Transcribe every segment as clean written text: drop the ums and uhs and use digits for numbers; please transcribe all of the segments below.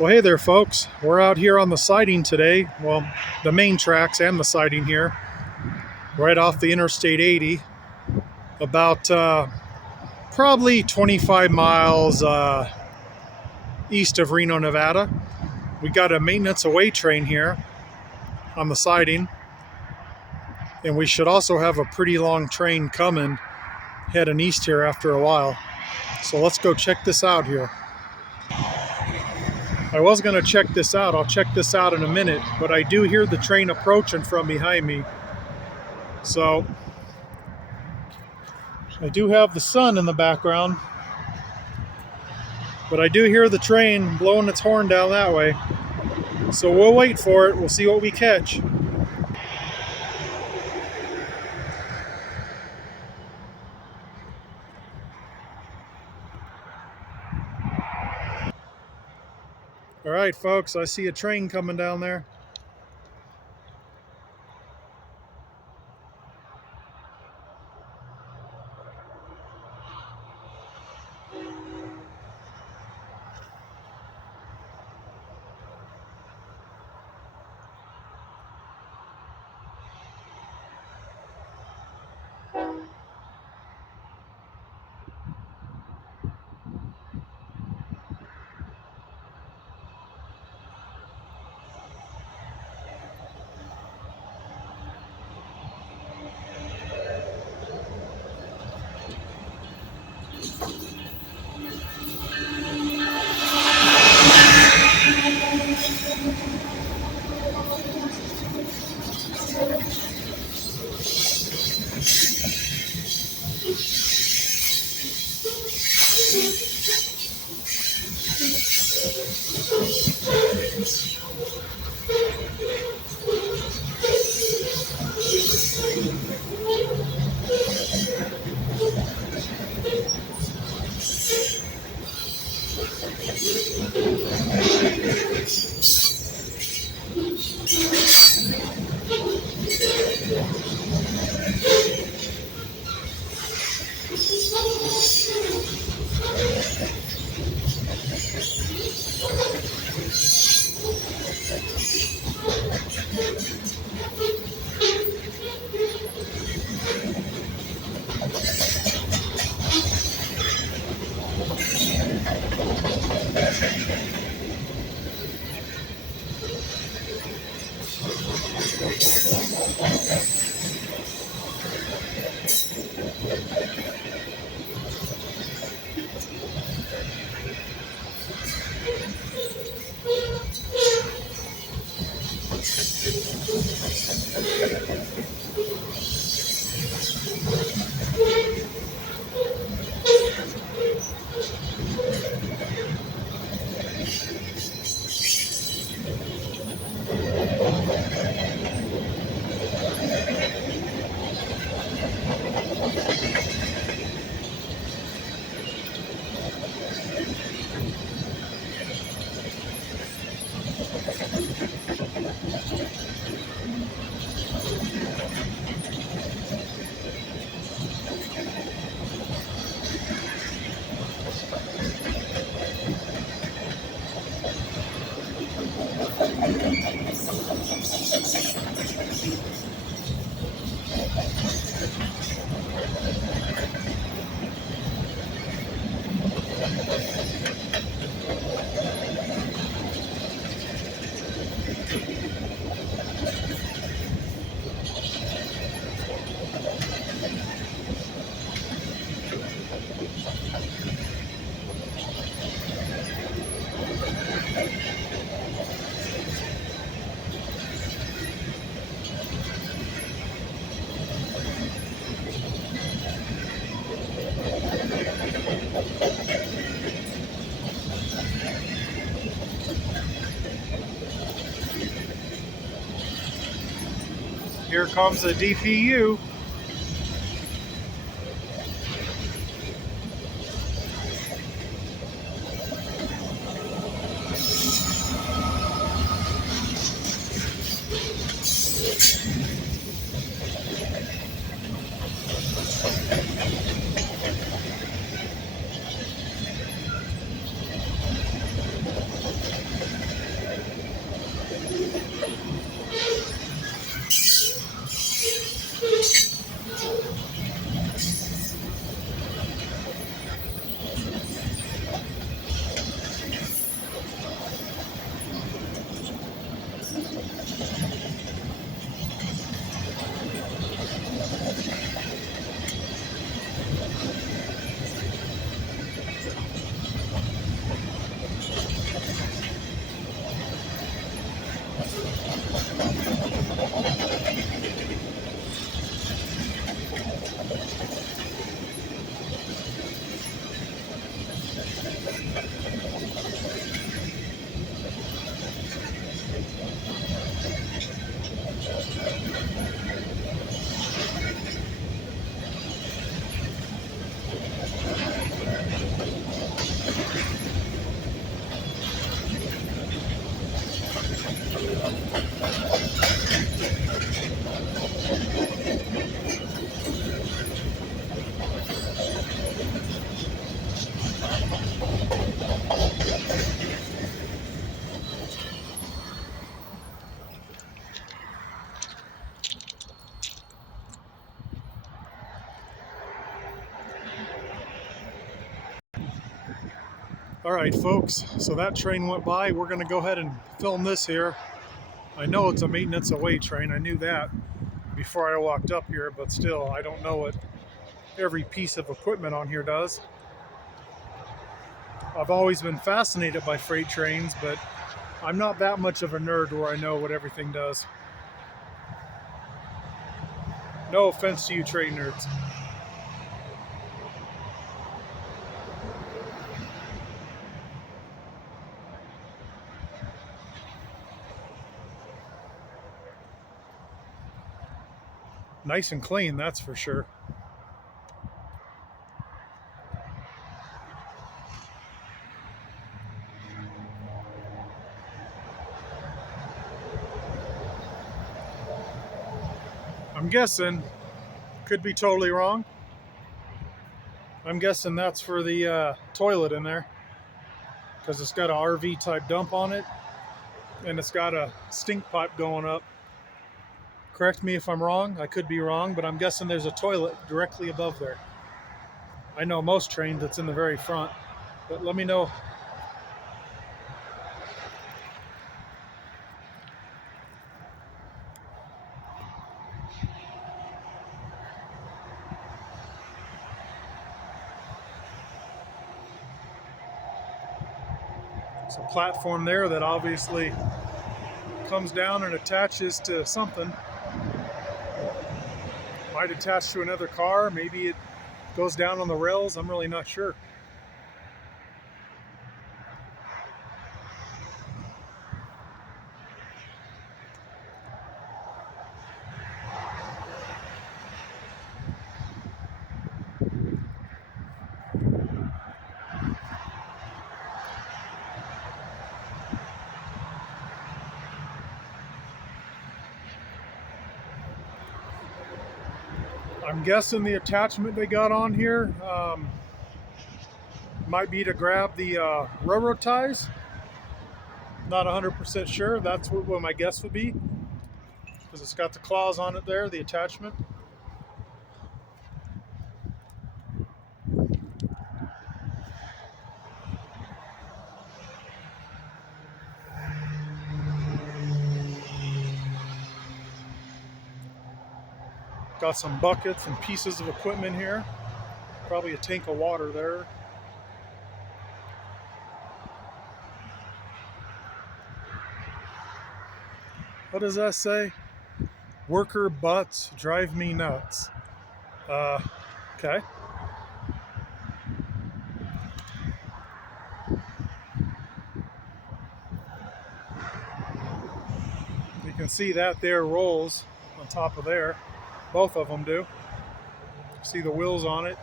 Well, hey there, folks. We're out here on the siding today. Well, the main tracks and the siding here, right off the Interstate 80, about probably 25 miles east of Reno, Nevada. We got a maintenance away train here on the siding, and we should also have a pretty long train coming heading east here after a while. So let's go check this out here. I was going to check this out. I'll check this out in a minute, but I do hear the train approaching from behind me. So I do have the sun in the background, but I do hear the train blowing its horn down that way. So we'll wait for it. We'll see what we catch. All right, folks, I see a train coming down there. Here comes a DPU. All right, folks, so that train went by. We're going to go ahead and film this here. I know it's a maintenance away train. I knew that before I walked up here, but still, I don't know what every piece of equipment on here does. I've always been fascinated by freight trains, but I'm not that much of a nerd where I know what everything does. No offense to you train nerds. Nice and clean, that's for sure. I'm guessing, could be totally wrong. I'm guessing that's for the toilet in there, because it's got a RV type dump on it, and it's got a stink pipe going up. Correct me if I'm wrong. I could be wrong, but I'm guessing there's a toilet directly above there. I know most trains it's in the very front, but let me know. It's a platform there that obviously comes down and attaches to something. Might attach to another car. Maybe it goes down on the rails. I'm really not sure. I'm guessing the attachment they got on here might be to grab the railroad ties. Not 100% sure. That's what my guess would be, because it's got the claws on it there, the attachment. Got some buckets and pieces of equipment here. Probably a tank of water there. What does that say? Worker butts drive me nuts. Okay. You can see that there rolls on top of there. Both of them do. See the wheels on it.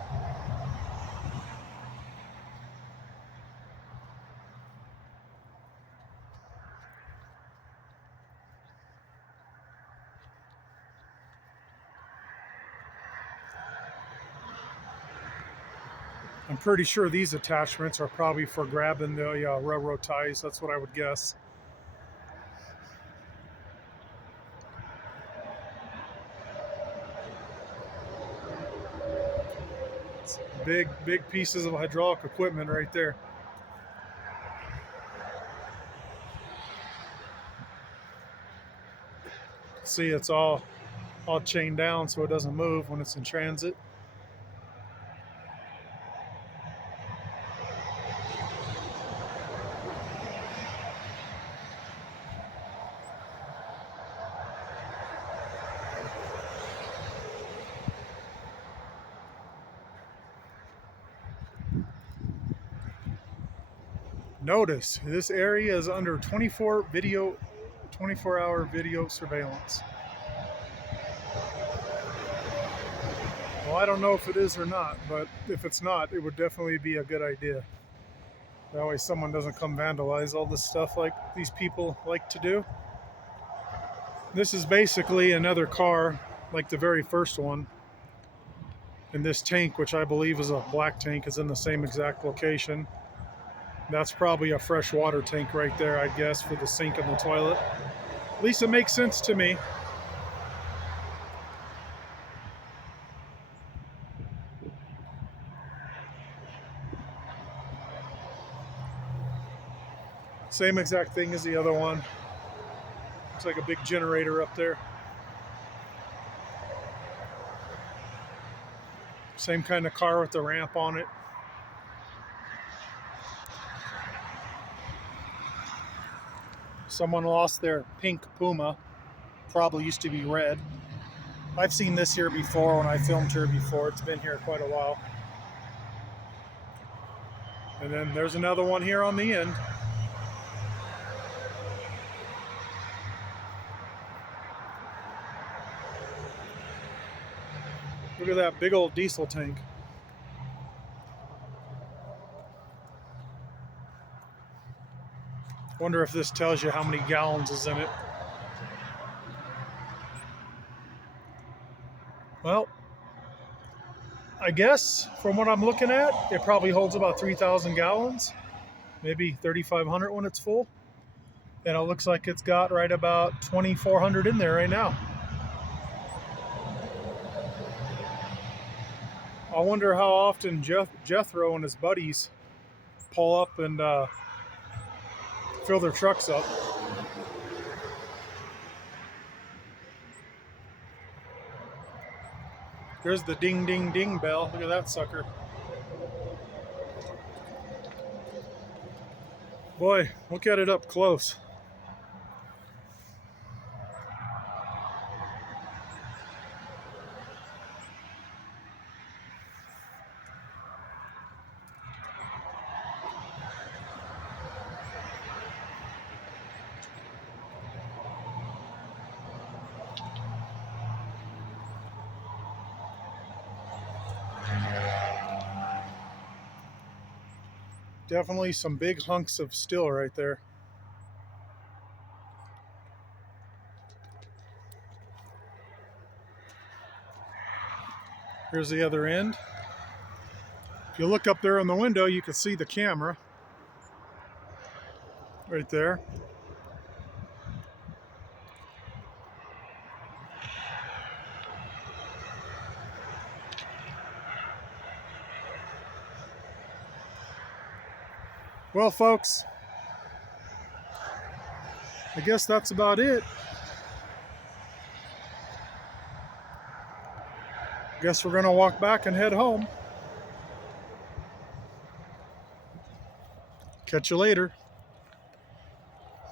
I'm pretty sure these attachments are probably for grabbing the railroad ties. That's what I would guess. It's big pieces of hydraulic equipment right there. See, it's all chained down so it doesn't move when it's in transit. Notice this area is under 24-hour video surveillance. Well, I don't know if it is or not, but if it's not, it would definitely be a good idea. That way someone doesn't come vandalize all this stuff like these people like to do. This is basically another car, like the very first one. And this tank, which I believe is a black tank, is in the same exact location. That's probably a fresh water tank right there, I guess, for the sink and the toilet. At least it makes sense to me. Same exact thing as the other one. Looks like a big generator up there. Same kind of car with the ramp on it. Someone lost their pink Puma. Probably used to be red. I've seen this here before when I filmed here before. It's been here quite a while. And then there's another one here on the end. Look at that big old diesel tank. Wonder if this tells you how many gallons is in it. Well, I guess from what I'm looking at, it probably holds about 3,000 gallons, maybe 3,500 when it's full. And it looks like it's got right about 2,400 in there right now. I wonder how often Jethro and his buddies pull up and fill their trucks up. There's the ding, ding, ding bell. Look at that sucker. Boy, look at it up close. Definitely some big hunks of steel right there. Here's the other end. If you look up there in the window, you can see the camera right there. Well, folks, I guess that's about it. Guess we're gonna walk back and head home. Catch you later.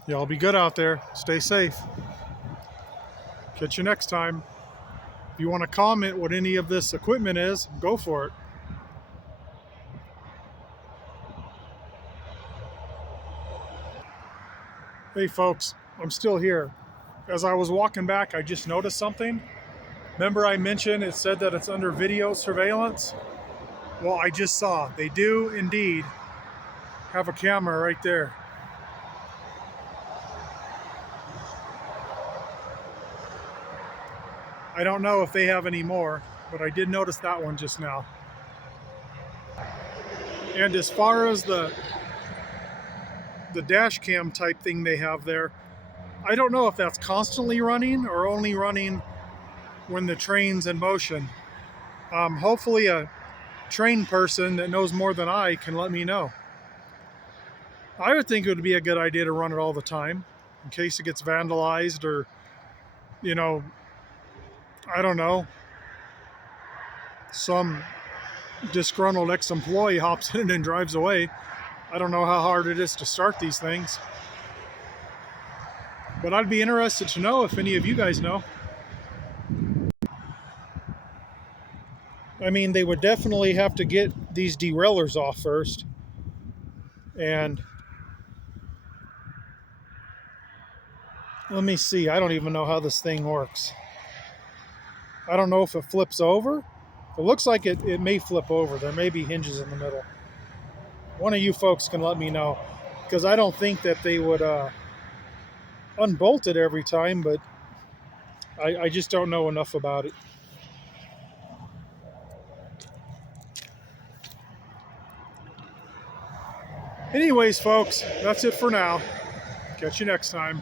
Y'all be good out there. Stay safe. Catch you next time. If you want to comment what any of this equipment is, go for it. Hey folks, I'm still here. As I was walking back, I just noticed something. Remember I mentioned it said that it's under video surveillance? Well, I just saw. They do indeed have a camera right there. I don't know if they have any more, but I did notice that one just now. And as far as the dash cam type thing they have there, I don't know if that's constantly running or only running when the train's in motion. Hopefully a trained person that knows more than I can let me know. I would think it would be a good idea to run it all the time in case it gets vandalized or, you know, I don't know, some disgruntled ex-employee hops in and drives away. I don't know how hard it is to start these things. But I'd be interested to know if any of you guys know. I mean, they would definitely have to get these derailleurs off first. And let me see. I don't even know how this thing works. I don't know if it flips over. It looks like it may flip over. There may be hinges in the middle. One of you folks can let me know, because I don't think that they would unbolt it every time, but I just don't know enough about it. Anyways, folks, that's it for now. Catch you next time.